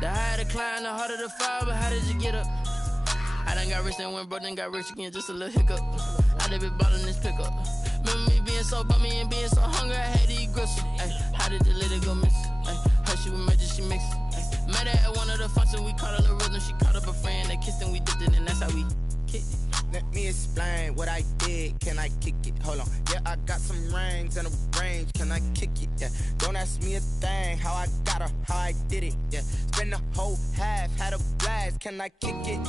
The higher the climb, the harder the fall, but how did you get up? I done got rich and went broke, then got rich again, just a little hiccup. I done been ballin' this pickup. Remember me being so bummy and being so hungry, I had to eat gristle. Ay, how did the lady go miss? Ay, her she was magic, she mixed. Met her at one of the functions, we caught a little rhythm. She caught up a friend, they kissed and we dipped it, and that's how we kicked it. Let me explain what I did. Can I kick it? Hold on. Yeah, I got some rings and a range. Can I kick it? Yeah. Don't ask me a thing. How I got her, how I did it. Yeah. Spend the whole half, had a blast. Can I kick it?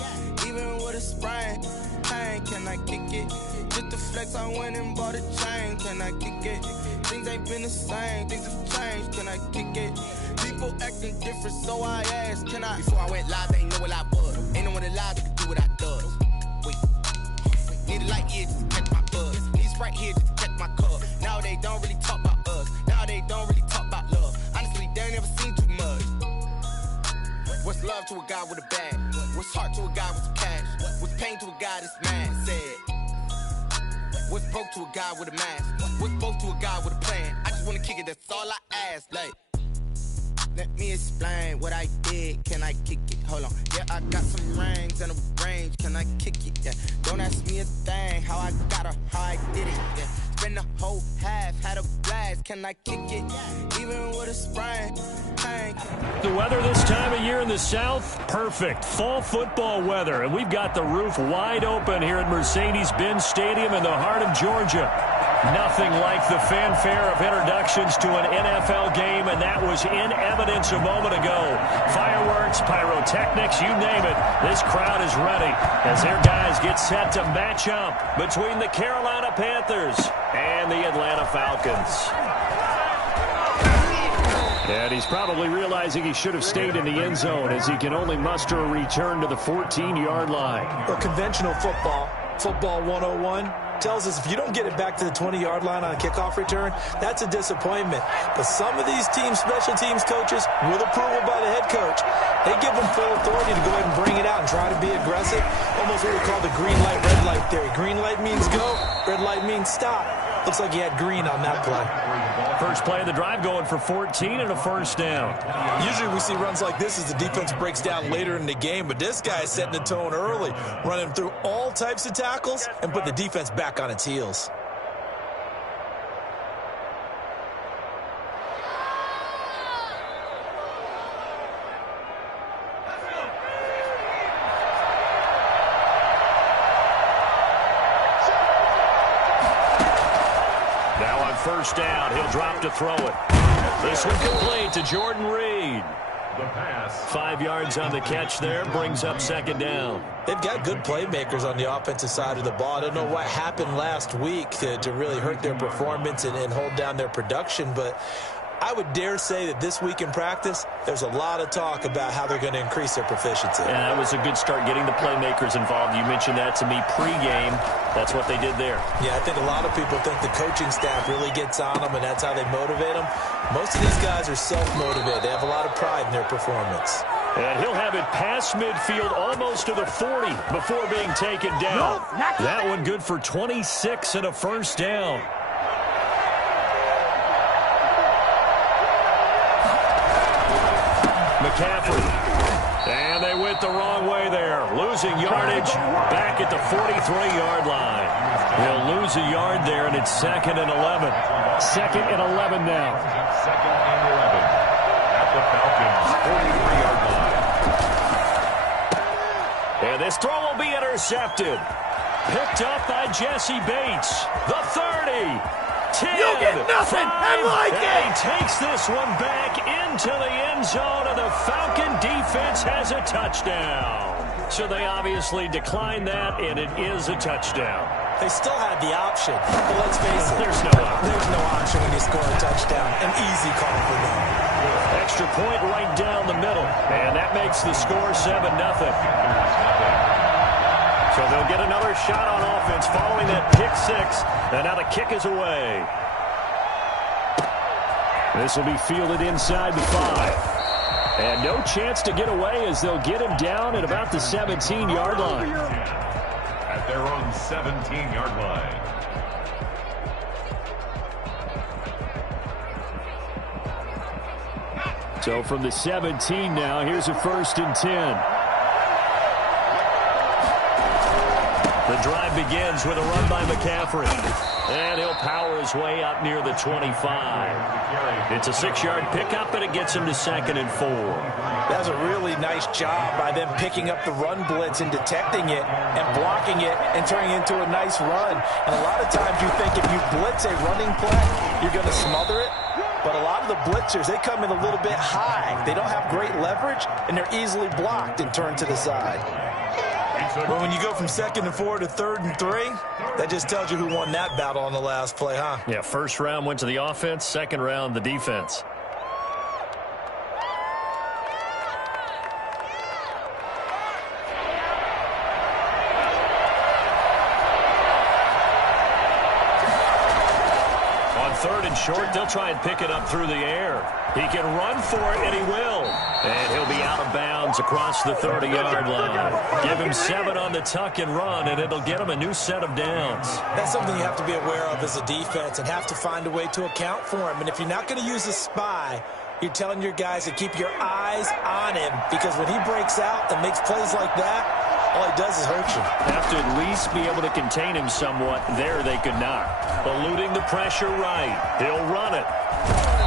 Even with a sprain, pain. Can I kick it? Just to flex, I went and bought a chain. Can I kick it? Things ain't been the same. Things have changed. Can I kick it? People acting different, so I asked. Can I? Before I went live, they know what I was. Ain't no one alive that can do what I does. Wait. Need a light here just to catch my buzz. Need Sprite here just to catch my cup. Now they don't really talk about us. Now they don't really talk about love. Honestly, they ain't never seen too much. What's love to a guy with a bag? What's heart to a guy with some cash? What's pain to a guy that's mad? Said. What's broke to a guy with a mask? What's both to a guy with a plan? I just wanna kick it, that's all I ask. Like, let me explain what I did. Can I kick it? Hold on. Yeah, I got some rings and a range. Can I kick it? Yeah. Don't ask me a thing. How I got her, how I did it. Yeah. Spend the whole half, had a blast. Can I kick it? Even with a sprain, pain. The weather this time of year in the South, perfect. Fall football weather. And we've got the roof wide open here at Mercedes-Benz Stadium in the heart of Georgia. Nothing like the fanfare of introductions to an NFL game, and that was in evidence a moment ago. Fireworks, pyrotechnics, you name it. This crowd is ready as their guys get set to match up between the Carolina Panthers and the Atlanta Falcons. And he's probably realizing he should have stayed in the end zone as he can only muster a return to the 14-yard line. Well, conventional football 101, tells us if you don't get it back to the 20-yard line on a kickoff return, that's a disappointment. But some of these special teams coaches, with approval by the head coach, they give them full authority to go ahead and bring it out and try to be aggressive. Almost what we call the green light, red light theory. Green light means go, red light means stop. Looks like he had green on that play. First play of the drive going for 14 and a first down. Usually we see runs like this as the defense breaks down later in the game, but this guy is setting the tone early, running through all types of tackles and put the defense back on its heels. First down, he'll drop to throw it. This one complete to Jordan Reed. The pass. 5 yards on the catch there, brings up second down. They've got good playmakers on the offensive side of the ball. I don't know what happened last week to really hurt their performance and hold down their production, but I would dare say that this week in practice, there's a lot of talk about how they're going to increase their proficiency. And that was a good start getting the playmakers involved. You mentioned that to me pregame. That's what they did there. Yeah, I think a lot of people think the coaching staff really gets on them, and that's how they motivate them. Most of these guys are self-motivated. They have a lot of pride in their performance. And he'll have it past midfield almost to the 40 before being taken down. That one good for 26 and a first down. McCaffrey. And they went the wrong way there. Losing yardage back at the 43-yard line. They'll lose a yard there, and it's 2nd and 11. 2nd and 11 now. 2nd and 11 at the Falcons' 43-yard line. And this throw will be intercepted. Picked up by Jesse Bates. The 30. 10, you get nothing. 5, I like it. He takes this one back into the end zone, and the Falcon defense has a touchdown. So they obviously declined that, and it is a touchdown. They still had the option, but let's face it. There's no option. There's no option when you score a touchdown. An easy call for them. Extra point right down the middle, and that makes the score 7-0. So they'll get another shot on offense following that pick six. And now the kick is away. This will be fielded inside the 5. And no chance to get away as they'll get him down at about the 17-yard line. At their own 17-yard line. So from the 17 now, here's a 1st and 10. The drive begins with a run by McCaffrey. And he'll power his way up near the 25. It's a 6-yard pickup, and it gets him to 2nd and 4. That's a really nice job by them picking up the run blitz and detecting it and blocking it and turning it into a nice run. And a lot of times you think if you blitz a running play, you're going to smother it. But a lot of the blitzers, they come in a little bit high. They don't have great leverage, and they're easily blocked and turned to the side. Well, when you go from 2nd and 4 to 3rd and 3, that just tells you who won that battle on the last play, huh? Yeah, first round went to the offense, second round the defense. On 3rd and short, they'll try and pick it up through the air. He can run for it, and he will. And he'll be out of bounds across the 30-yard line. Give him 7 on the tuck and run, and it'll get him a new set of downs. That's something you have to be aware of as a defense and have to find a way to account for him. And if you're not going to use a spy, you're telling your guys to keep your eyes on him, because when he breaks out and makes plays like that, all he does is hurt you. Have to at least be able to contain him somewhat. There they could not. Eluding the pressure right. He'll run it.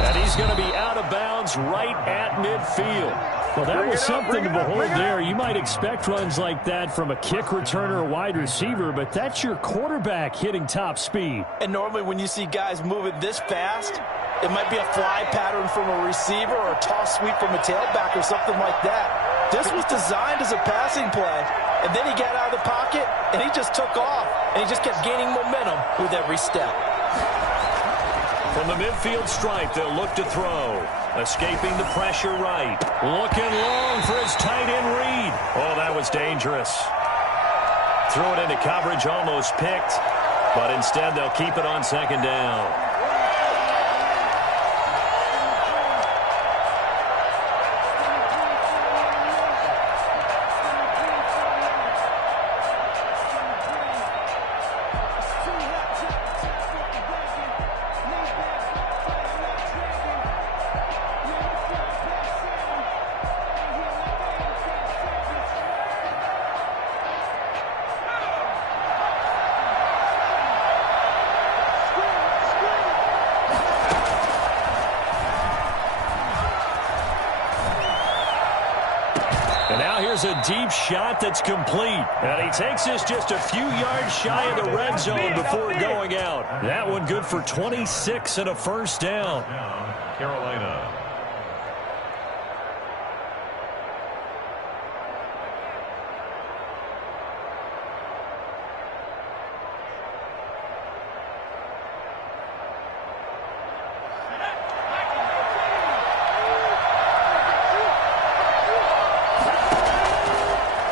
And he's going to be out of bounds right at midfield. Well, that was something to behold there. You might expect runs like that from a kick returner or wide receiver, but that's your quarterback hitting top speed. And normally when you see guys moving this fast, it might be a fly pattern from a receiver or a toss sweep from a tailback or something like that. This was designed as a passing play, and then he got out of the pocket, and he just took off, and he just kept gaining momentum with every step. From the midfield stripe, they'll look to throw. Escaping the pressure right. Looking long for his tight end read. Oh, that was dangerous. Threw it into coverage, almost picked, but instead they'll keep it on 2nd down. And now here's a deep shot that's complete. And he takes this just a few yards shy of the red zone before going out. That one good for 26 and a 1st down. Carolina.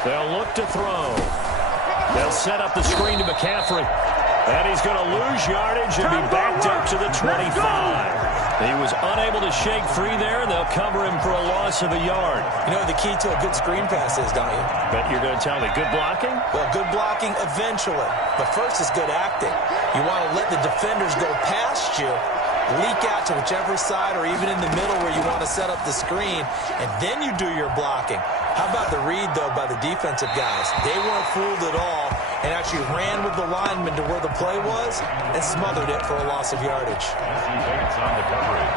They'll look to throw. They'll set up the screen to McCaffrey. And he's going to lose yardage and be backed up to the 25. He was unable to shake free there, and they'll cover him for a loss of a yard. You know what the key to a good screen pass is, don't you? Bet you're going to tell me good blocking? Well, good blocking eventually. But first is good acting. You want to let the defenders go past you, leak out to whichever side or even in the middle where you want to set up the screen, and then you do your blocking. How about the read, though, by the defensive guys? They weren't fooled at all and actually ran with the lineman to where the play was and smothered it for a loss of yardage. Jesse Bates on the coverage.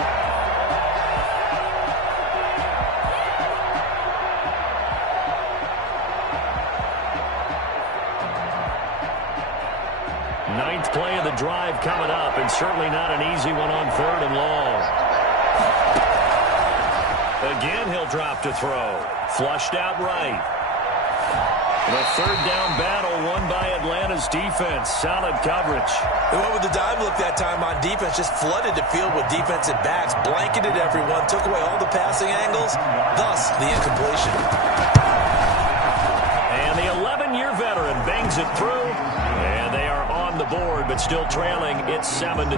Ninth play of the drive coming up, and certainly not an easy one on 3rd and long. Again, he'll drop to throw. Flushed out right. The 3rd down battle won by Atlanta's defense. Solid coverage. They went with the dive look that time on defense, just flooded the field with defensive backs, blanketed everyone, took away all the passing angles, thus the incompletion. And the 11-year veteran bangs it through, and they are on the the board, but still trailing. It's 7-3.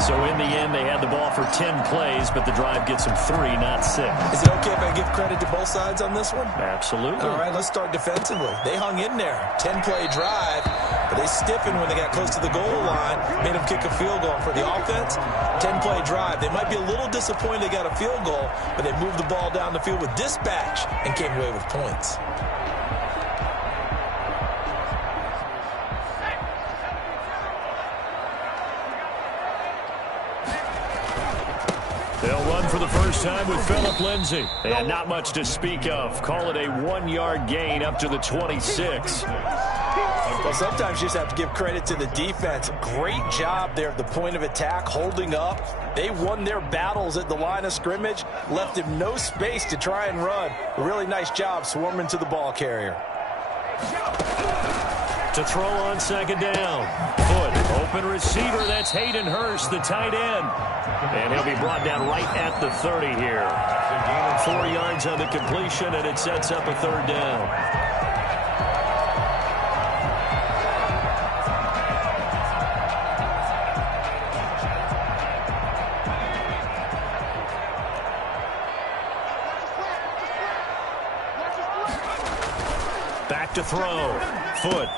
So in the end, they had the ball for 10 plays, but the drive gets them 3, not 6. Is it okay if I give credit to both sides on this one? Absolutely. All right, let's start defensively. They hung in there. 10-play drive, but they stiffened when they got close to the goal line, made them kick a field goal. For the offense, 10-play drive. They might be a little disappointed they got a field goal, but they moved the ball down the field with dispatch and came away with points. They'll run for the first time with Phillip Lindsay. And not much to speak of. Call it a 1-yard gain up to the 26. Well, sometimes you just have to give credit to the defense. Great job there at the point of attack, holding up. They won their battles at the line of scrimmage, left him no space to try and run. A really nice job swarming to the ball carrier. To throw on second down. Foot, open receiver. That's Hayden Hurst, the tight end. And he'll be brought down right at the 30 here. 4 yards on the completion, and it sets up a third down. Back to throw. Foot.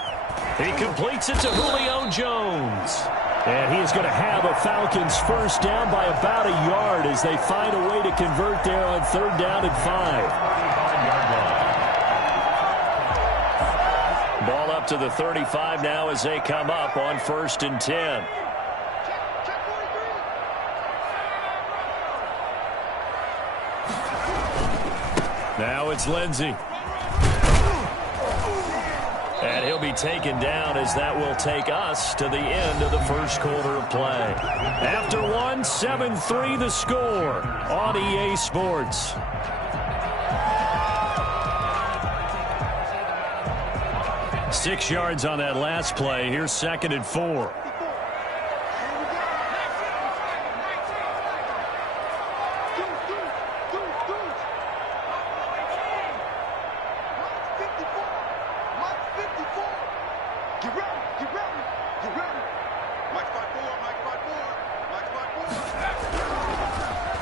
He completes it to Julio Jones. And he is going to have a Falcons first down by about a yard as they find a way to convert there on third down and 5. Ball up to the 35 now as they come up on 1st and 10. Now it's Lindsay. And he'll be taken down as that will take us to the end of the first quarter of play. After 1, 7-3 the score on EA Sports. Six yards on that last play. Here's 2nd and 4.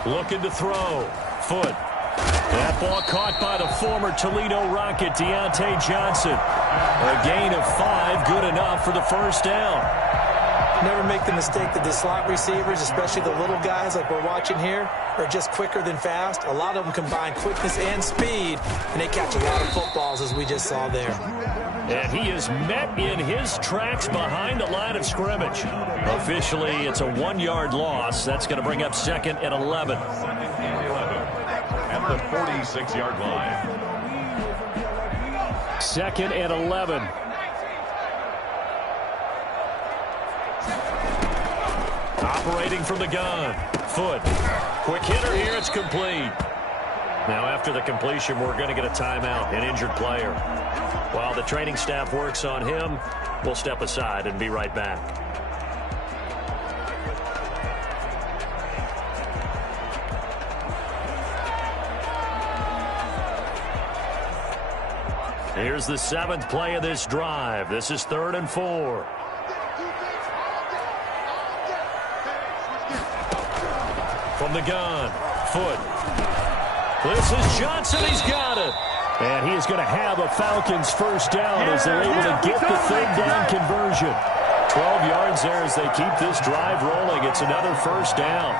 Looking to throw. Foot. That ball caught by the former Toledo Rocket, Deontay Johnson. A gain of 5, good enough for the first down. Never make the mistake that the slot receivers, especially the little guys like we're watching here, are just quicker than fast. A lot of them combine quickness and speed, and they catch a lot of footballs, as we just saw there. And he is met in his tracks behind the line of scrimmage. Officially, it's a 1-yard loss. That's going to bring up 2nd and 11. At the 46-yard line. 2nd and 11. Operating from the gun. Foot. Quick hitter here. It's complete. Now, after the completion, we're going to get a timeout, an injured player. While the training staff works on him, we'll step aside and be right back. Here's the 7th play of this drive. This is 3rd and 4. From the gun. Foot. This is Johnson. He's got it. And he is going to have a Falcons first down as they're able to get the third down conversion. 12 yards there as they keep this drive rolling. It's another first down.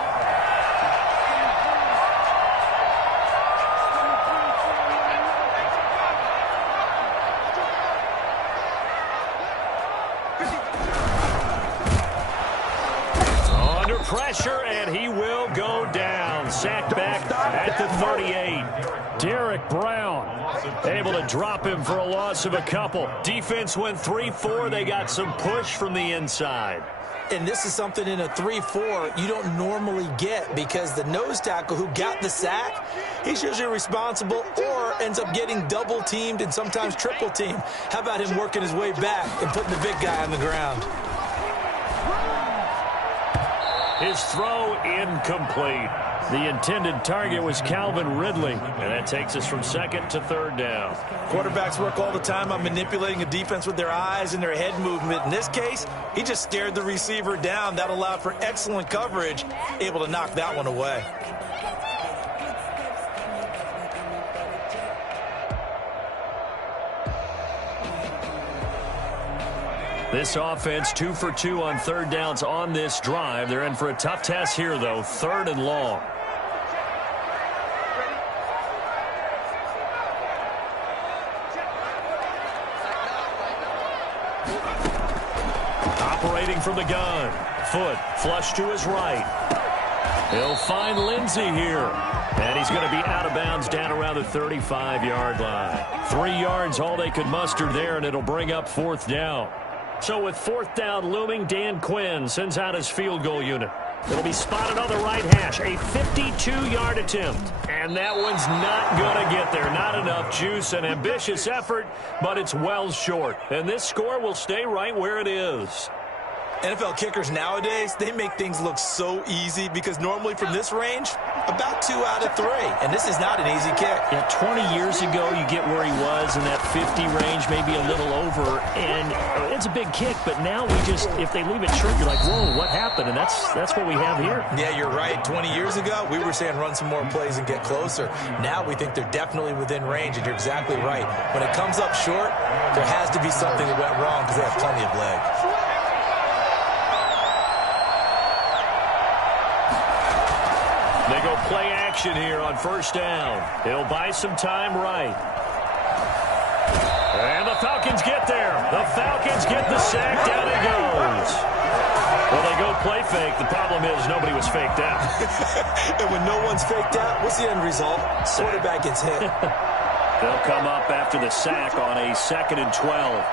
Under pressure, and he will go down. Sacked back at the 38. Derek Brown able to drop him for a loss of a couple. Defense went 3-4. They got some push from the inside. And this is something in a 3-4 you don't normally get, because the nose tackle who got the sack, he's usually responsible or ends up getting double teamed and sometimes triple teamed. How about him working his way back and putting the big guy on the ground? His throw incomplete. The intended target was Calvin Ridley, and that takes us from second to third down. Quarterbacks work all the time on manipulating a defense with their eyes and their head movement. In this case, he just stared the receiver down. That allowed for excellent coverage, able to knock that one away. This offense 2 for 2 on third downs on this drive. They're in for a tough test here, though. 3rd and long. Operating from the gun. Foot flush to his right. He'll find Lindsey here. And he's going to be out of bounds down around the 35-yard line. 3 yards all they could muster there, and it'll bring up 4th down. So with 4th down looming, Dan Quinn sends out his field goal unit. It'll be spotted on the right hash, a 52-yard attempt. And that one's not going to get there. Not enough juice, an ambitious effort, but it's well short. And this score will stay right where it is. NFL kickers nowadays, they make things look so easy because normally from this range, about 2 out of 3. And this is not an easy kick. Yeah, 20 years ago, you get where he was in that 50 range, maybe a little over. And it's a big kick, but now we just, if they leave it short, you're like, whoa, what happened? And that's what we have here. Yeah, you're right. 20 years ago, we were saying run some more plays and get closer. Now we think they're definitely within range, and you're exactly right. When it comes up short, there has to be something that went wrong because they have plenty of leg. They go play action here on 1st down. He'll buy some time right. And the Falcons get there. The Falcons get the sack. Down he goes. Well, they go play fake. The problem is nobody was faked out. And when no one's faked out, what's the end result? Quarterback gets hit. They'll come up after the sack on a 2nd and 12.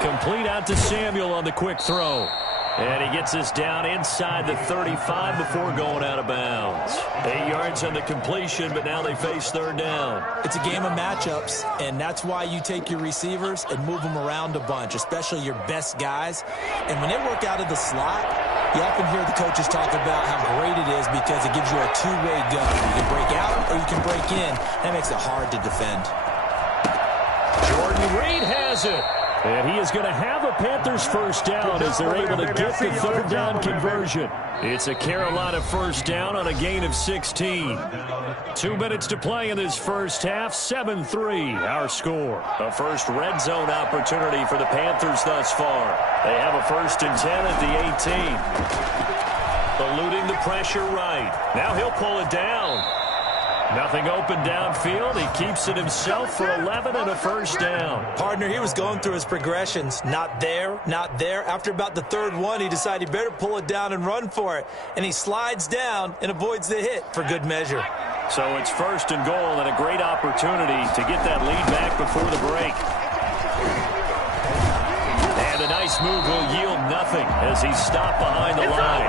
Complete out to Samuel on the quick throw. And he gets us down inside the 35 before going out of bounds. 8 yards on the completion, but now they face 3rd down. It's a game of matchups, and that's why you take your receivers and move them around a bunch, especially your best guys. And when they work out of the slot, you often hear the coaches talk about how great it is because it gives you a two-way go. You can break out or you can break in. That makes it hard to defend. Jordan Reed has it. And he is going to have a Panthers 1st down as they're able to get the 3rd down conversion. It's a Carolina 1st down on a gain of 16. 2 minutes to play in this first half. 7-3 our score. A first red zone opportunity for the Panthers thus far. They have a 1st and 10 at the 18. Eluding the pressure right. Now he'll pull it down. Nothing open downfield. He keeps it himself for 11 and a 1st down. Partner, he was going through his progressions. Not there, not there. After about the 3rd one, he decided he better pull it down and run for it. And he slides down and avoids the hit for good measure. So it's 1st and goal and a great opportunity to get that lead back before the break. And a nice move will yield nothing as he's stopped behind the line.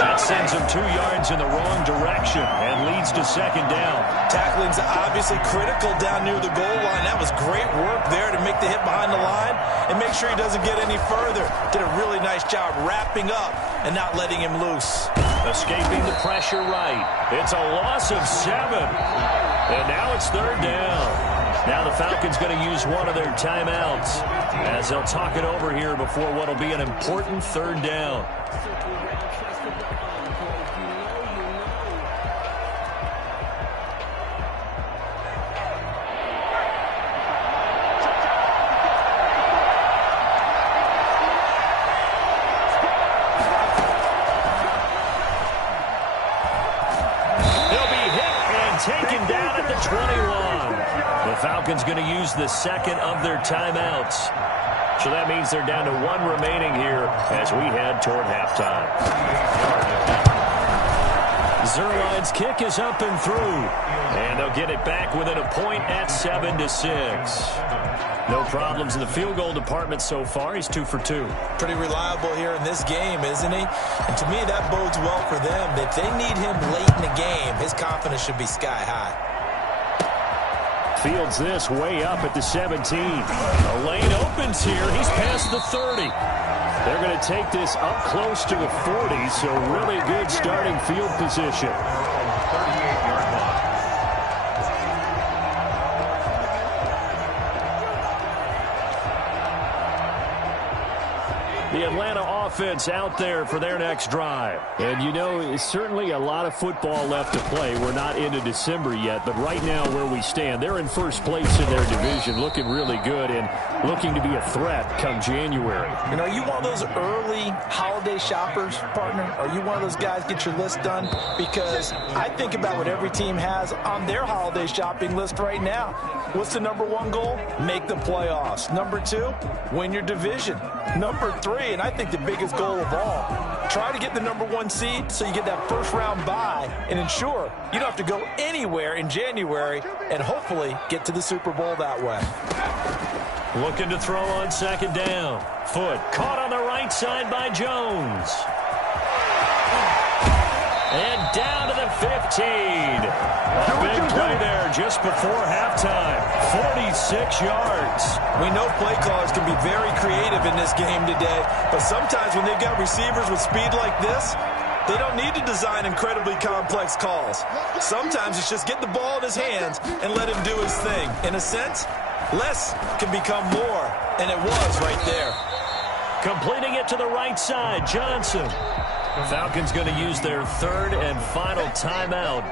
That sends him 2 yards in the wrong direction and leads to 2nd down. Tackling's obviously critical down near the goal line. That was great work there to make the hit behind the line and make sure he doesn't get any further. Did a really nice job wrapping up and not letting him loose. Escaping the pressure right. It's a loss of 7. And now it's 3rd down. Now the Falcons going to use one of their timeouts as they'll talk it over here before what will be an important 3rd down. He'll be hit and taken down at the 21. The Falcons going to use the 2nd of their timeouts. So that means they're down to 1 remaining here as we head toward halftime. Zuerlein's kick is up and through. And they'll get it back within a point at 7-6. No problems in the field goal department so far. He's 2 for 2. Pretty reliable here in this game, isn't he? And to me, that bodes well for them. If they need him late in the game, his confidence should be sky high. Fields this way up at the 17. The lane opens here. He's past the 30. They're going to take this up close to the 40, so really good starting field position. 38-yard line. The Atlanta offense out there for their next drive. And, you know, it's certainly a lot of football left to play. We're not into December yet, but right now where we stand, they're in first place in their division, looking really good and looking to be a threat come January. You know, are you one of those early holiday shoppers, partner? Are you one of those guys get your list done? Because I think about what every team has on their holiday shopping list right now. What's the number one goal? Make the playoffs. Number two, win your division. Number three, and I think the biggest goal of all, try to get the number one seed so you get that first round bye and ensure you don't have to go anywhere in January and hopefully get to the Super Bowl that way. Looking to throw on second down. Foot caught on the right side by Jones. And down to the 15. A big play there just before halftime. 46 yards. We know play callers can be very creative in this game today, but sometimes when they've got receivers with speed like this, they don't need to design incredibly complex calls. Sometimes it's just get the ball in his hands and let him do his thing. In a sense, less can become more, and it was right there. Completing it to the right side, Johnson. Falcons going to use their third and final timeout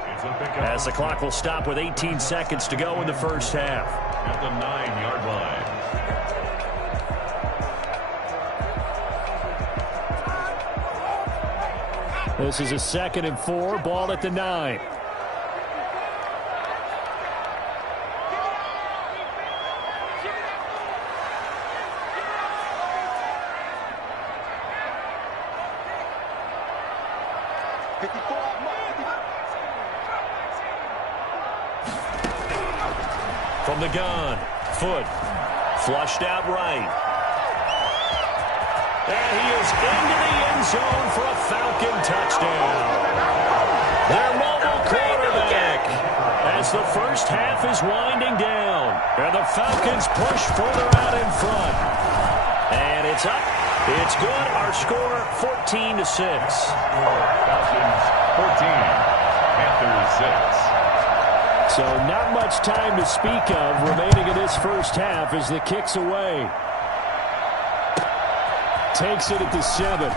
as the clock will stop with 18 seconds to go in the first half. At the 9-yard line. This is a 2nd and 4, ball at the 9. From the gun, Foot flushed out right. And he is into the end zone for a Falcon touchdown. Their mobile quarterback as the first half is winding down. And the Falcons push further out in front. And it's up. It's good. Our score, 14-6. Falcons 14, Panthers 6. So not much time to speak of remaining in this first half as the kick's away. Takes it at the 7.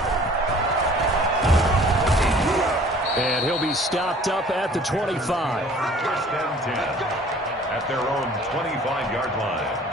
And he'll be stopped up at the 25. First and 10 at their own 25-yard line.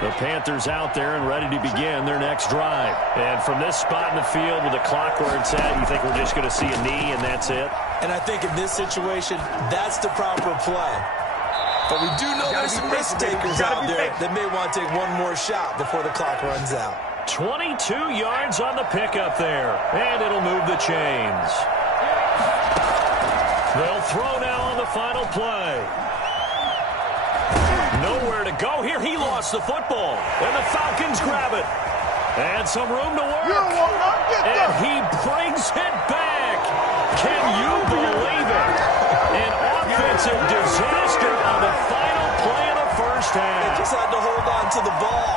The Panthers out there and ready to begin their next drive. And from this spot in the field with the clock where it's at, you think we're just going to see a knee and that's it? And I think in this situation, that's the proper play. But we do know there's some risk takers out there that may want to take one more shot before the clock runs out. 22 yards on the pickup there. And it'll move the chains. They'll throw now on the final play. Nowhere to go here. He lost the football. And the Falcons grab it. And some room to work. And he brings it back. Can you believe it? An offensive disaster on the final play of the first half. They just had to hold on to the ball.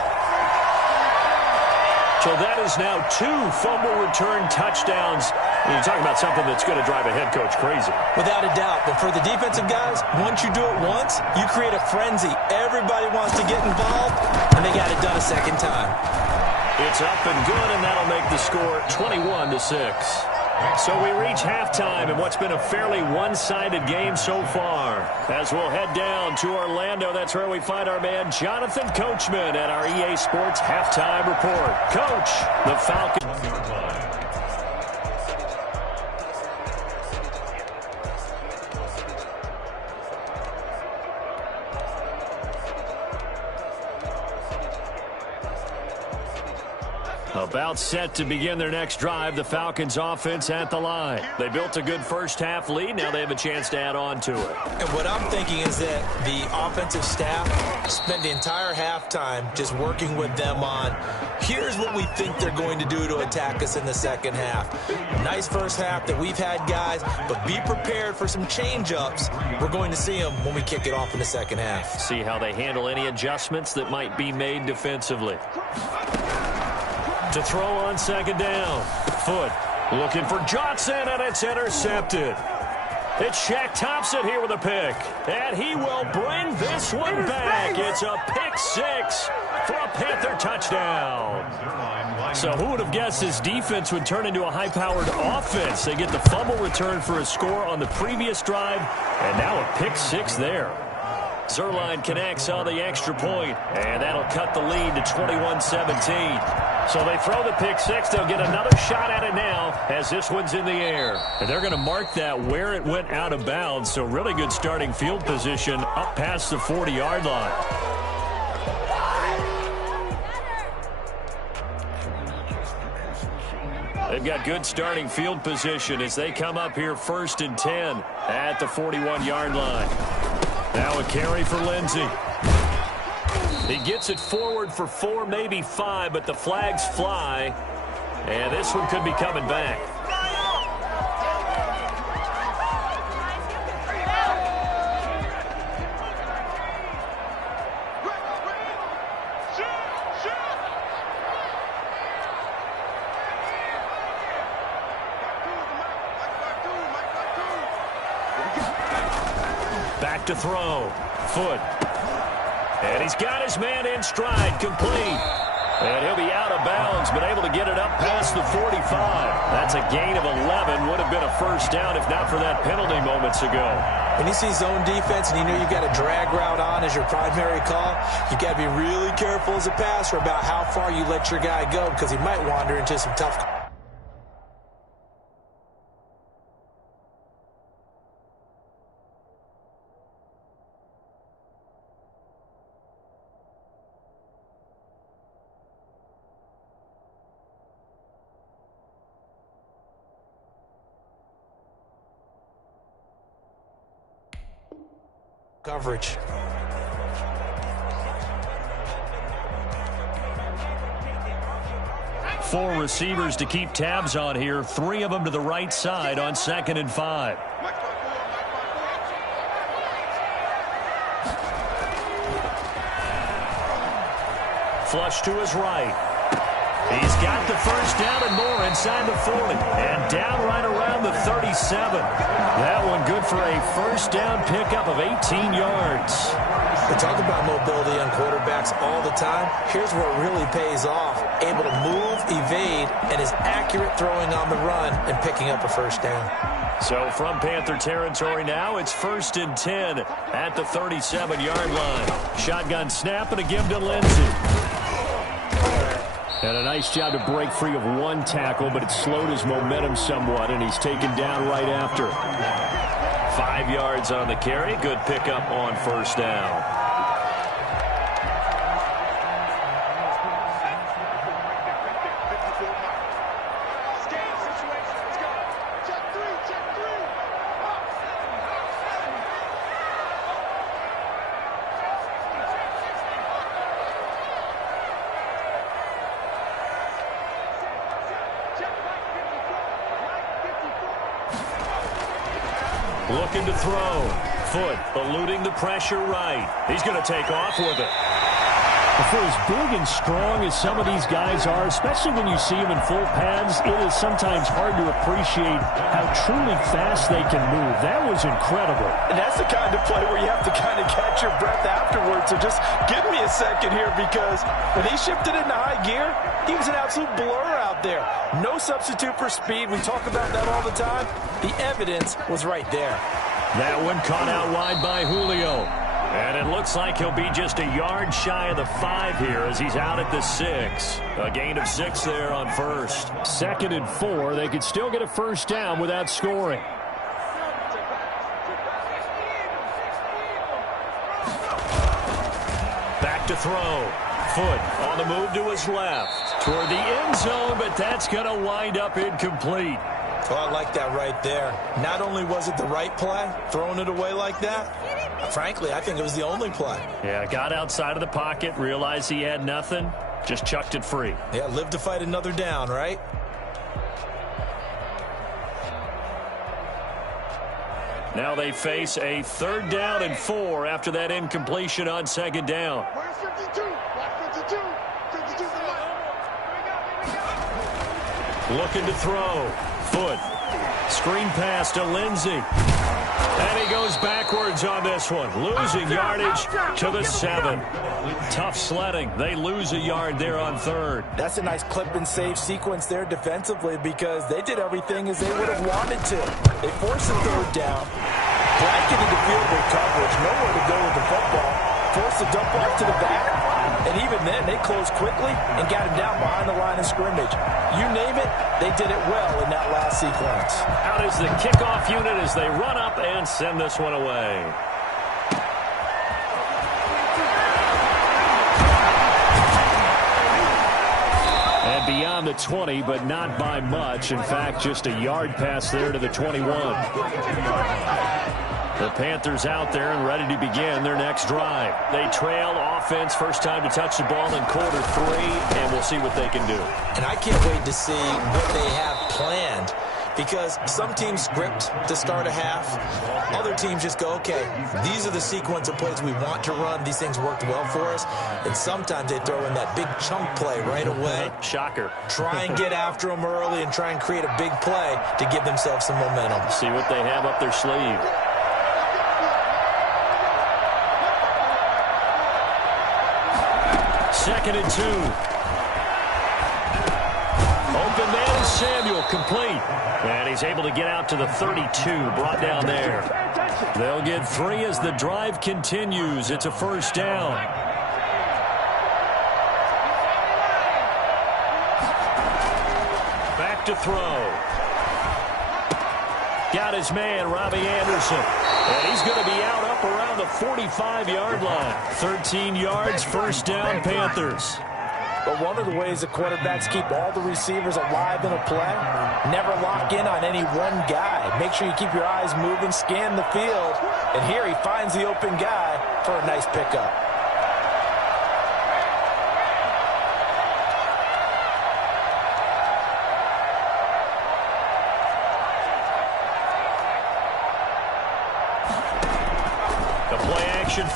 So that is now 2 fumble return touchdowns. You're talking about something that's going to drive a head coach crazy. Without a doubt. But for the defensive guys, once you do it once, you create a frenzy. Everybody wants to get involved, and they got it done a second time. It's up and good, and that'll make the score 21-6. So we reach halftime in what's been a fairly one-sided game so far. As we'll head down to Orlando, that's where we find our man Jonathan Coachman at our EA Sports Halftime Report. Coach, the Falcons. About set to begin their next drive, the Falcons offense at the line. They built a good first half lead. Now they have a chance to add on to it. And what I'm thinking is that the offensive staff spent the entire halftime just working with them on, here's what we think they're going to do to attack us in the second half. Nice first half that we've had, guys, but be prepared for some change-ups. We're going to see them when we kick it off in the second half. See how they handle any adjustments that might be made defensively. To throw on second down. Foot looking for Johnson, and it's intercepted. It's Shaq Thompson here with a pick, and he will bring this one back. It's a pick six for a Panther touchdown. So who would have guessed this defense would turn into a high-powered offense? They get the fumble return for a score on the previous drive, and now a pick six there. Zuerlein connects on the extra point, and that'll cut the lead to 21-17. So they throw the pick six. They'll get another shot at it now as this one's in the air. And they're going to mark that where it went out of bounds. So really good starting field position up past the 40-yard line. They've got good starting field position as they come up here 1st and 10 at the 41-yard line. Now a carry for Lindsey. He gets it forward for 4, maybe 5, but the flags fly. And this one could be coming back. Back to throw. Foot. And he's got his man in stride, complete. And he'll be out of bounds, but able to get it up past the 45. That's a gain of 11. Would have been a first down if not for that penalty moments ago. When you see zone defense and you know you've got a drag route on as your primary call, you've got to be really careful as a passer about how far you let your guy go because he might wander into some tough. Coverage. Four receivers to keep tabs on here. 3 of them to the right side on 2nd and 5. Flush to his right. He's got the first down and more inside the 40. And down right around the 37. That one good for a first down pickup of 18 yards. We talk about mobility on quarterbacks all the time. Here's where it really pays off. Able to move, evade, and is accurate throwing on the run and picking up a first down. So from Panther territory now, it's 1st and 10 at the 37-yard line. Shotgun snap and a give to Lindsey. And a nice job to break free of one tackle, but it slowed his momentum somewhat, and he's taken down right after. 5 yards on the carry. Good pickup on first down. Looking to throw. Foot eluding the pressure right. He's going to take off with it. For as big and strong as some of these guys are, especially when you see them in full pads, it is sometimes hard to appreciate how truly fast they can move. That was incredible. And that's the kind of play where you have to kind of catch your breath afterwards. So just give me a second here, because when he shifted into high gear, he was an absolute blur out there. No substitute for speed. We talk about that all the time. The evidence was right there. That one caught out wide by Julio. And it looks like he'll be just a yard shy of the 5 here as he's out at the 6. A gain of 6 there on first. 2nd and 4. They could still get a first down without scoring. Back to throw. Foot on the move to his left. toward the end zone, but that's going to wind up incomplete. Oh, I like that right there. Not only was it the right play, throwing it away like that, frankly, I think it was the only play. Yeah, got outside of the pocket, realized he had nothing, just chucked it free. Yeah, live to fight another down, right? Now they face a 3rd down and 4 after that incompletion on 2nd down. Looking to throw. Foot. Screen pass to Lindsey. And he goes backwards on this one. Losing yardage to the 7. Tough sledding. They lose a yard there on 3rd. That's a nice clip and save sequence there defensively because they did everything as they would have wanted to. They forced a 3rd down, blanketed the field with coverage, nowhere to go with the football, forced the dump off to the back, and even then they closed quickly and got him down behind the line of scrimmage. You name it, they did it well in that last sequence. Out is the kickoff unit as they run up and send this one away. And beyond the 20, but not by much. In fact, just a yard pass there to the 21. The Panthers out there and ready to begin their next drive. They trail offense, first time to touch the ball in quarter 3, and we'll see what they can do. And I can't wait to see what they have planned because some teams script to start a half. Other teams just go, okay, these are the sequence of plays we want to run. These things worked well for us. And sometimes they throw in that big chunk play right away. Shocker. Try and get after them early and try and create a big play to give themselves some momentum. See what they have up their sleeve. Second and 2. Open man is Samuel, complete. And he's able to get out to the 32, brought down there. They'll get 3 as the drive continues. It's a 1st down. Back to throw. Got his man, Robbie Anderson. And he's going to be out up around the 45-yard line. 13 yards, 1st down, Panthers. But one of the ways the quarterbacks keep all the receivers alive in a play, never lock in on any one guy. Make sure you keep your eyes moving, scan the field. And here he finds the open guy for a nice pickup.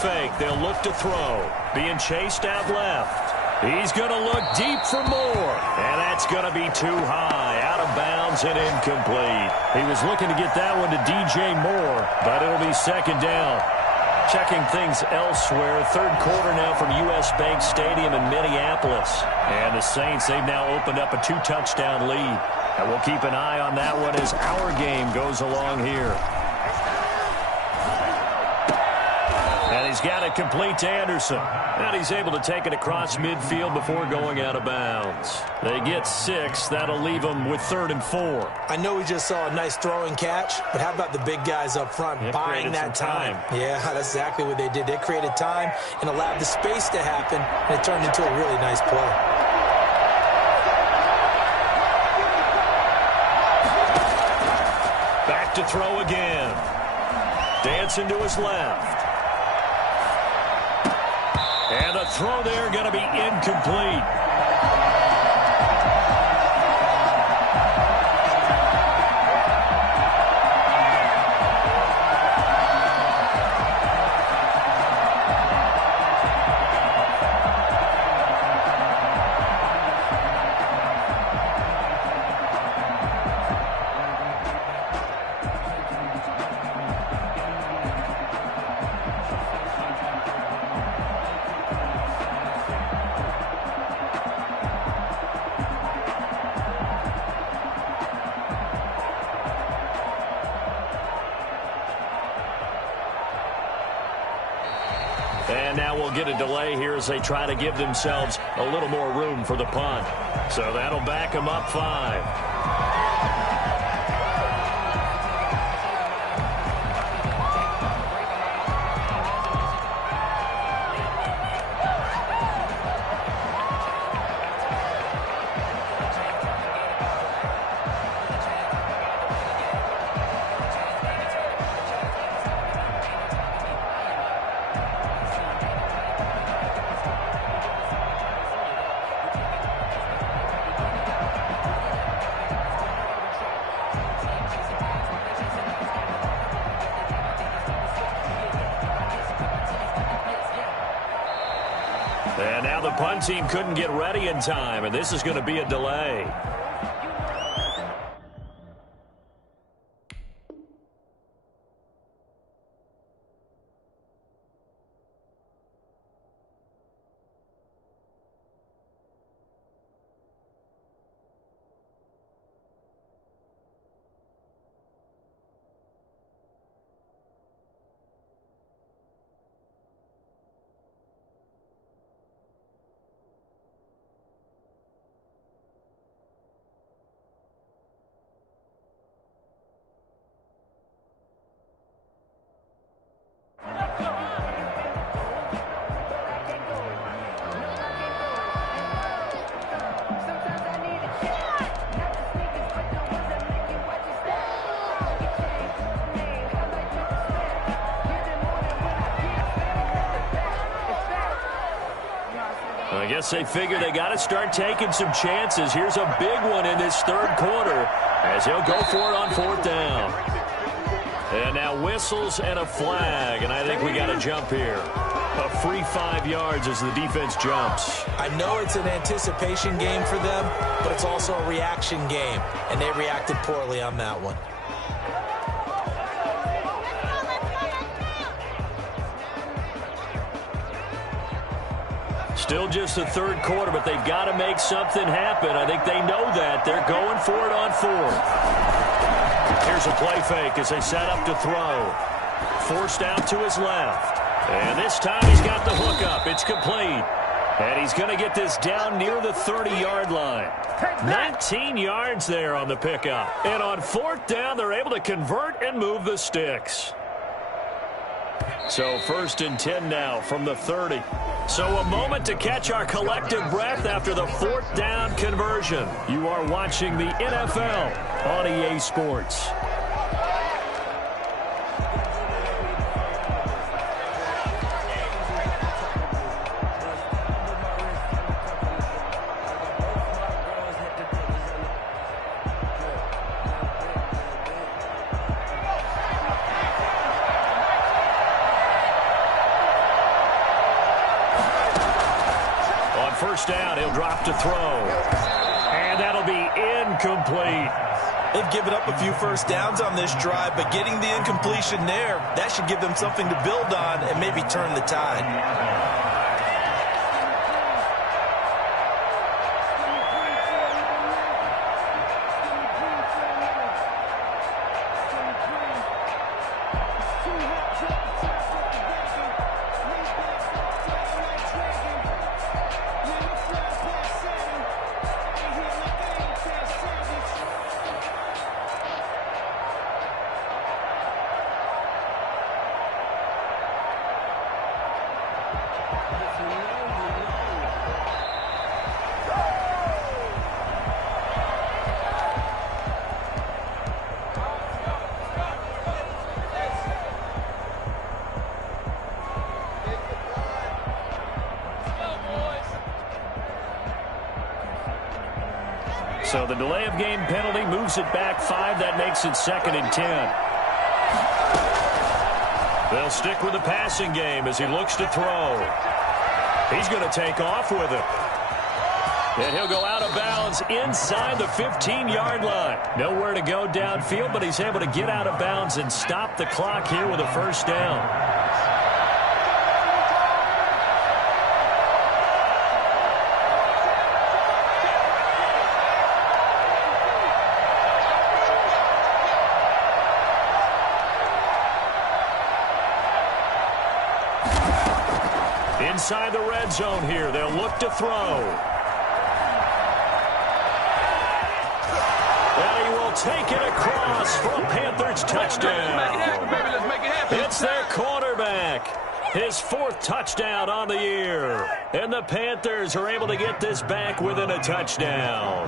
Fake. They'll look to throw. Being chased out left. He's going to look deep for more. And that's going to be too high. Out of bounds and incomplete. He was looking to get that one to DJ Moore, but it'll be 2nd down. Checking things elsewhere. 3rd quarter now from U.S. Bank Stadium in Minneapolis. And the Saints, they've now opened up a 2-touchdown lead. And we'll keep an eye on that one as our game goes along here. And he's got it complete to Anderson. And he's able to take it across midfield before going out of bounds. They get 6. That'll leave them with 3rd and 4. I know we just saw a nice throwing catch, but how about the big guys up front buying that time? Yeah, that's exactly what they did. They created time and allowed the space to happen, and it turned into a really nice play. Back to throw again. Dancing to his left. And the throw there going to be incomplete. And now we'll get a delay here as they try to give themselves a little more room for the punt. So that'll back them up 5. And now the punt team couldn't get ready in time, and this is going to be a delay. I guess they figure they got to start taking some chances. Here's a big one in this third quarter as he'll go for it on 4th down. And now whistles and a flag, and I think we got to jump here. A free 5 yards as the defense jumps. I know it's an anticipation game for them, but it's also a reaction game, and they reacted poorly on that one. Still just the third quarter, but they've got to make something happen. I think they know that. They're going for it on 4th. Here's a play fake as they set up to throw. Forced out to his left. And this time he's got the hook up. It's complete. And he's going to get this down near the 30-yard line. 19 yards there on the pickup. And on 4th down, they're able to convert and move the sticks. So 1st and 10 now from the 30. So a moment to catch our collective breath after the 4th down conversion. You are watching the NFL on EA Sports. Down, he'll drop to throw. And that'll be incomplete. They've given up a few first downs on this drive, but getting the incompletion there, that should give them something to build on and maybe turn the tide. So the delay of game penalty moves it back 5. That makes it 2nd and 10. They'll stick with the passing game as he looks to throw. He's going to take off with it. And he'll go out of bounds inside the 15-yard line. Nowhere to go downfield, but he's able to get out of bounds and stop the clock here with a 1st down. Inside the red zone here, they'll look to throw. And he will take it across for a Panthers touchdown. It's their quarterback. His 4th touchdown on the year. And the Panthers are able to get this back within a touchdown.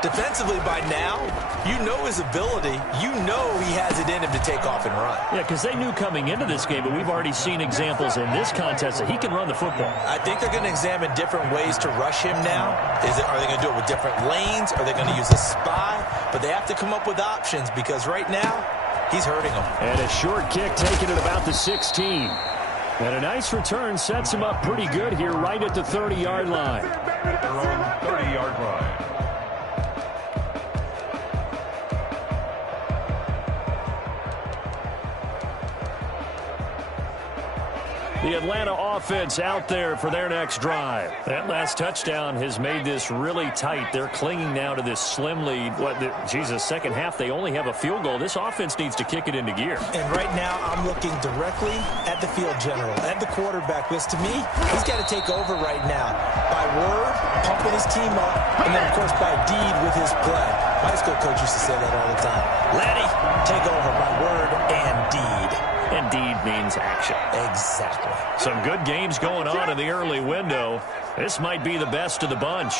Defensively by now, you know his ability. You know he has it in him to take off and run. Yeah, because they knew coming into this game, but we've already seen examples in this contest that he can run the football. I think they're going to examine different ways to rush him now. Are they going to do it with different lanes? Are they going to use a spy? But they have to come up with options because right now, he's hurting them. And a short kick taken at about the 16. And a nice return sets him up pretty good here right at the 30-yard line. They're on the 30-yard line. The Atlanta offense out there for their next drive. That last touchdown has made this really tight. They're clinging now to this slim lead. Second half, they only have a field goal. This offense needs to kick it into gear. And right now, I'm looking directly at the field general, at the quarterback, because to me, he's got to take over right now. By word, pumping his team up, and then, of course, by deed with his play. My high school coach used to say that all the time. Laddie, take over by word and deed. And deed means action. Exactly. Some good games going on in the early window. This might be the best of the bunch.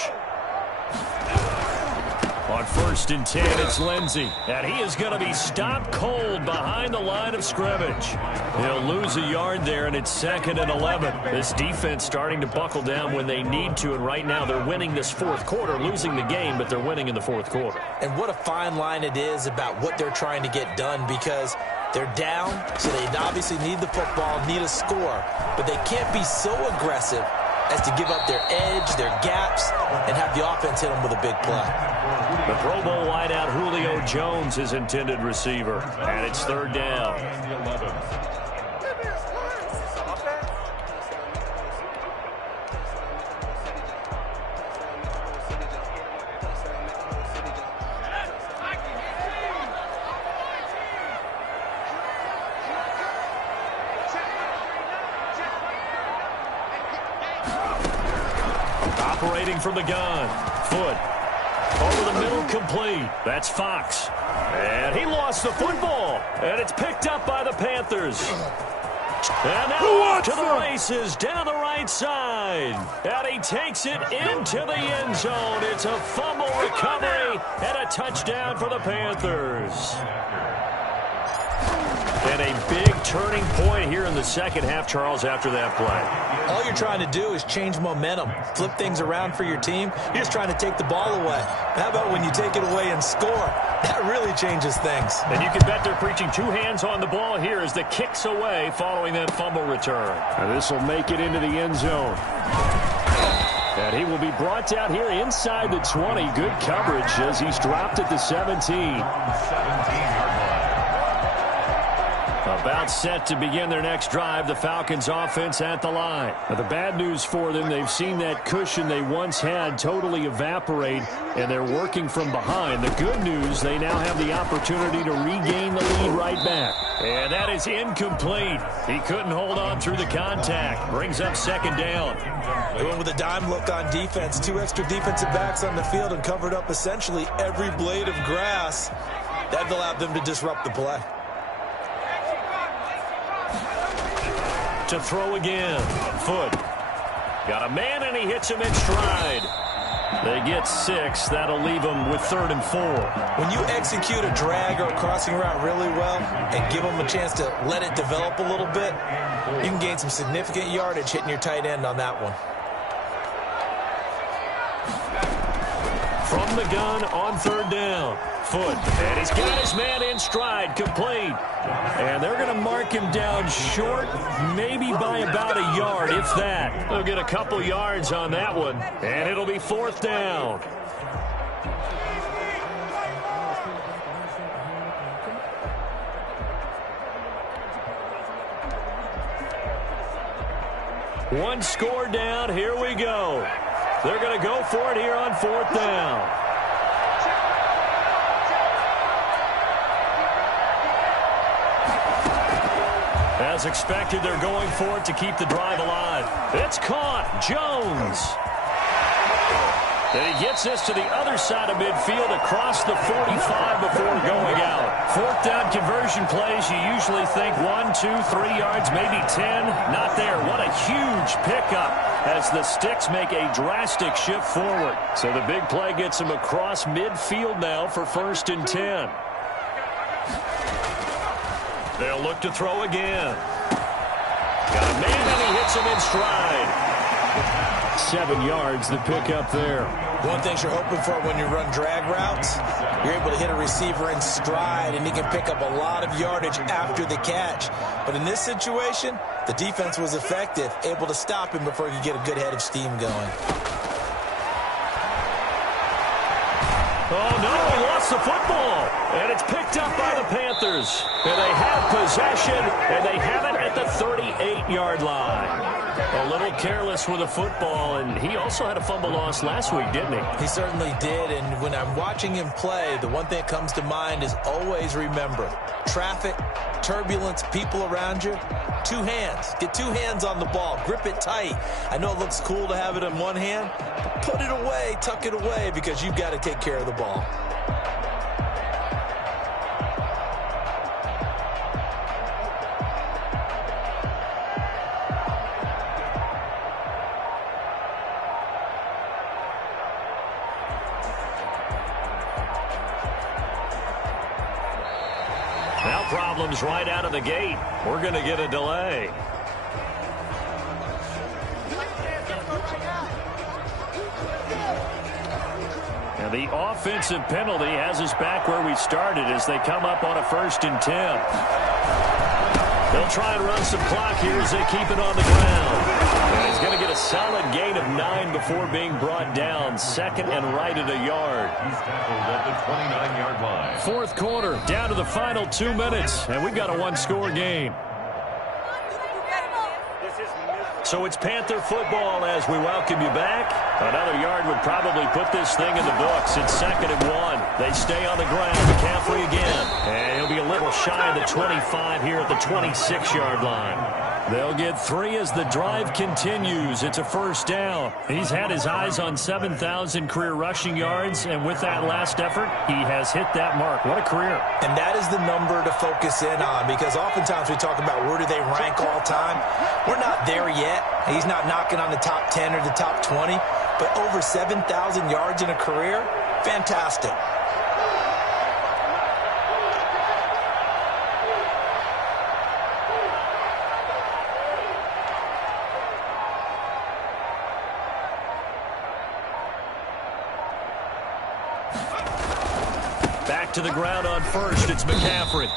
On 1st and 10, it's Lindsey. And he is going to be stopped cold behind the line of scrimmage. He'll lose a yard there, and it's 2nd and 11. This defense starting to buckle down when they need to, and right now they're winning this fourth quarter, losing the game, but they're winning in the fourth quarter. And what a fine line it is about what they're trying to get done, because they're down, so they obviously need the football, need a score, but they can't be so aggressive as to give up their edge, their gaps, and have the offense hit them with a big play. The Pro Bowl wideout Julio Jones is intended receiver, and it's 3rd down. Operating from the gun. Foot. Over the middle, complete. That's Fox. And he lost the football. And it's picked up by the Panthers. And now to the races, down the right side. And he takes it into the end zone. It's a fumble recovery and a touchdown for the Panthers. And a big turning point here in the second half, Charles, after that play. All you're trying to do is change momentum, flip things around for your team. You're just trying to take the ball away. How about when you take it away and score? That really changes things. And you can bet they're preaching 2 hands on the ball here as the kick's away following that fumble return. And this will make it into the end zone. And he will be brought down here inside the 20. Good coverage as he's dropped at the 17. About set to begin their next drive, the Falcons offense at the line. Now, the bad news for them, they've seen that cushion they once had totally evaporate, and they're working from behind. The good news, they now have the opportunity to regain the lead right back. And that is incomplete. He couldn't hold on through the contact. Brings up 2nd down. Going with a dime look on defense. 2 extra defensive backs on the field and covered up essentially every blade of grass. That allowed them to disrupt the play. To throw again. Foot. Got a man, and he hits him in stride. They get 6. That'll leave them with 3rd and 4. When you execute a drag or a crossing route really well and give them a chance to let it develop a little bit, you can gain some significant yardage hitting your tight end on that one. From the gun on 3rd down. Foot. And he's got his man in stride. Complete. And they're going to mark him down short, maybe by about a yard, if that. They'll get a couple yards on that one. And it'll be 4th down. One score down. Here we go. They're going to go for it here on 4th down. As expected, they're going for it to keep the drive alive. It's caught. Jones. And he gets this to the other side of midfield across the 45 before going out. 4th down conversion plays, you usually think 1, 2, 3 yards, maybe 10. Not there. What a huge pickup as the Sticks make a drastic shift forward. So the big play gets him across midfield now for 1st and 10. They'll look to throw again. Got a man, and he hits him in stride. 7 yards, the pickup there. One thing you're hoping for when you run drag routes, you're able to hit a receiver in stride, and he can pick up a lot of yardage after the catch. But in this situation, The defense was effective, able to stop him before he could get a good head of steam going. Oh, no, he lost the football. And it's picked up by the Panthers. And they have possession, and they have it at the 38-yard line. A little careless with the football, and he also had a fumble loss last week, didn't he? He certainly did, and when I'm watching him play, the one thing that comes to mind is always remember, traffic, turbulence, people around you, 2 hands. Get 2 hands on the ball. Grip it tight. I know it looks cool to have it in one hand, but put it away, tuck it away, because you've got to take care of the ball. Now problems right out of the gate. We're going to get a delay. And the offensive penalty has us back where we started as they come up on a 1st and 10. They'll try and run some clock here as they keep it on the ground. And he's going to get a solid gain of 9 before being brought down. 2nd and right at a yard. He's tackled at the 29-yard line. 4th quarter, down to the final 2 minutes, and we've got a 1-score game. So it's Panther football as we welcome you back. Another yard would probably put this thing in the books. It's 2nd and 1. They stay on the ground. McCaffrey again. And he'll be a little shy of the 25 here at the 26-yard line. They'll get 3 as the drive continues. It's a 1st down. He's had his eyes on 7,000 career rushing yards, and with that last effort, he has hit that mark. What a career. And that is the number to focus in on, because oftentimes we talk about where do they rank all time. We're not there yet. He's not knocking on the top 10 or the top 20, but over 7,000 yards in a career, fantastic. Back to the ground on 1st, it's McCaffrey.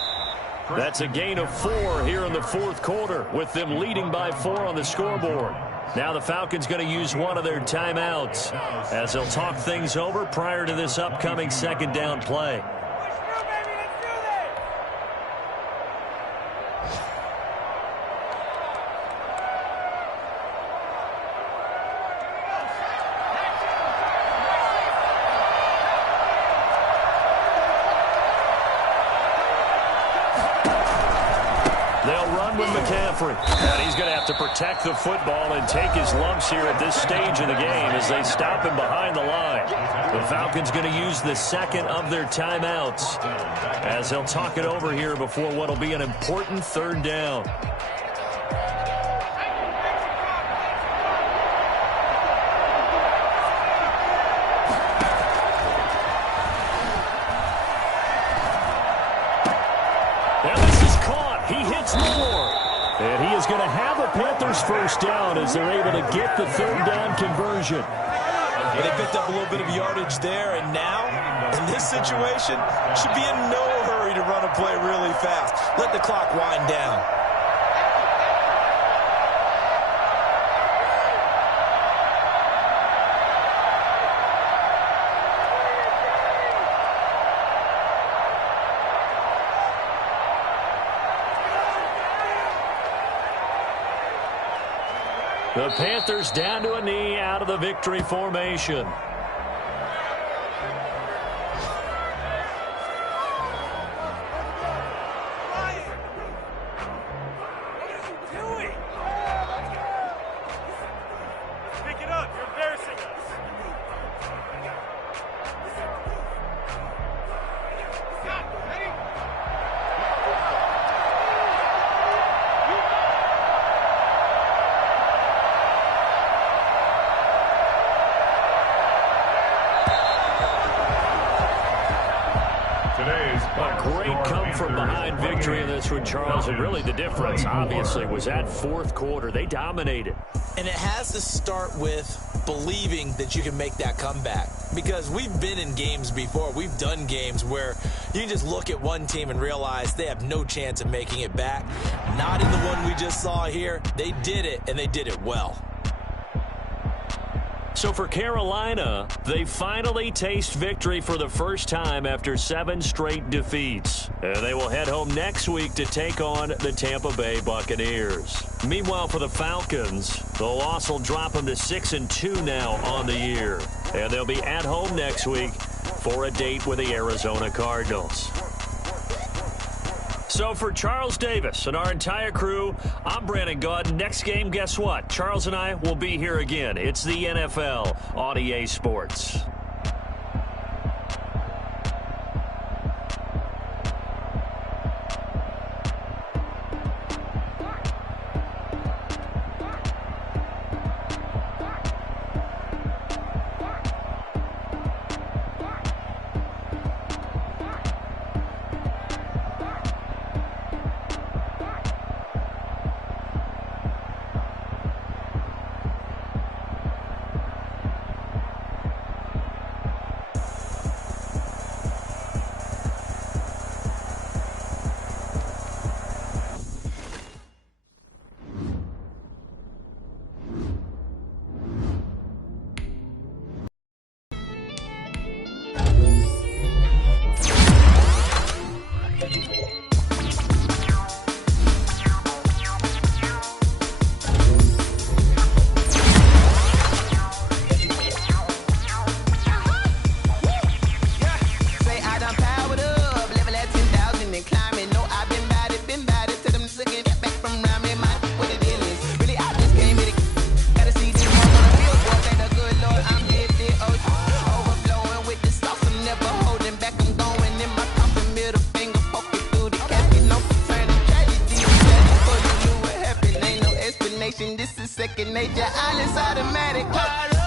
That's a gain of 4 here in the 4th quarter, with them leading by 4 on the scoreboard. Now the Falcons going to use one of their timeouts as they'll talk things over prior to this upcoming 2nd down play. And he's going to have to protect the football and take his lumps here at this stage of the game as they stop him behind the line. The Falcons going to use the 2nd of their timeouts as they'll talk it over here before what will be an important 3rd down. And this is caught. He hits more. And he is going to have a Panthers 1st down as they're able to get the 3rd down conversion. They picked up a little bit of yardage there, and now, in this situation, should be in no hurry to run a play really fast. Let the clock wind down. The Panthers down to a knee out of the victory formation. come-from-behind victory in this one, Charles, and really the difference, obviously, was that fourth quarter. They dominated. And it has to start with believing that you can make that comeback. Because we've been in games before. We've done games where you can just look at one team and realize they have no chance of making it back. Not in the one we just saw here. They did it, and they did it well. So for Carolina, they finally taste victory for the first time after 7 straight defeats. And they will head home next week to take on the Tampa Bay Buccaneers. Meanwhile, for the Falcons, the loss will drop them to 6-2 now on the year. And they'll be at home next week for a date with the Arizona Cardinals. So for Charles Davis and our entire crew, I'm Brandon Gaudin. Next game, guess what? Charles and I will be here again. It's the NFL on EA Sports. This is second nature, all is automatic.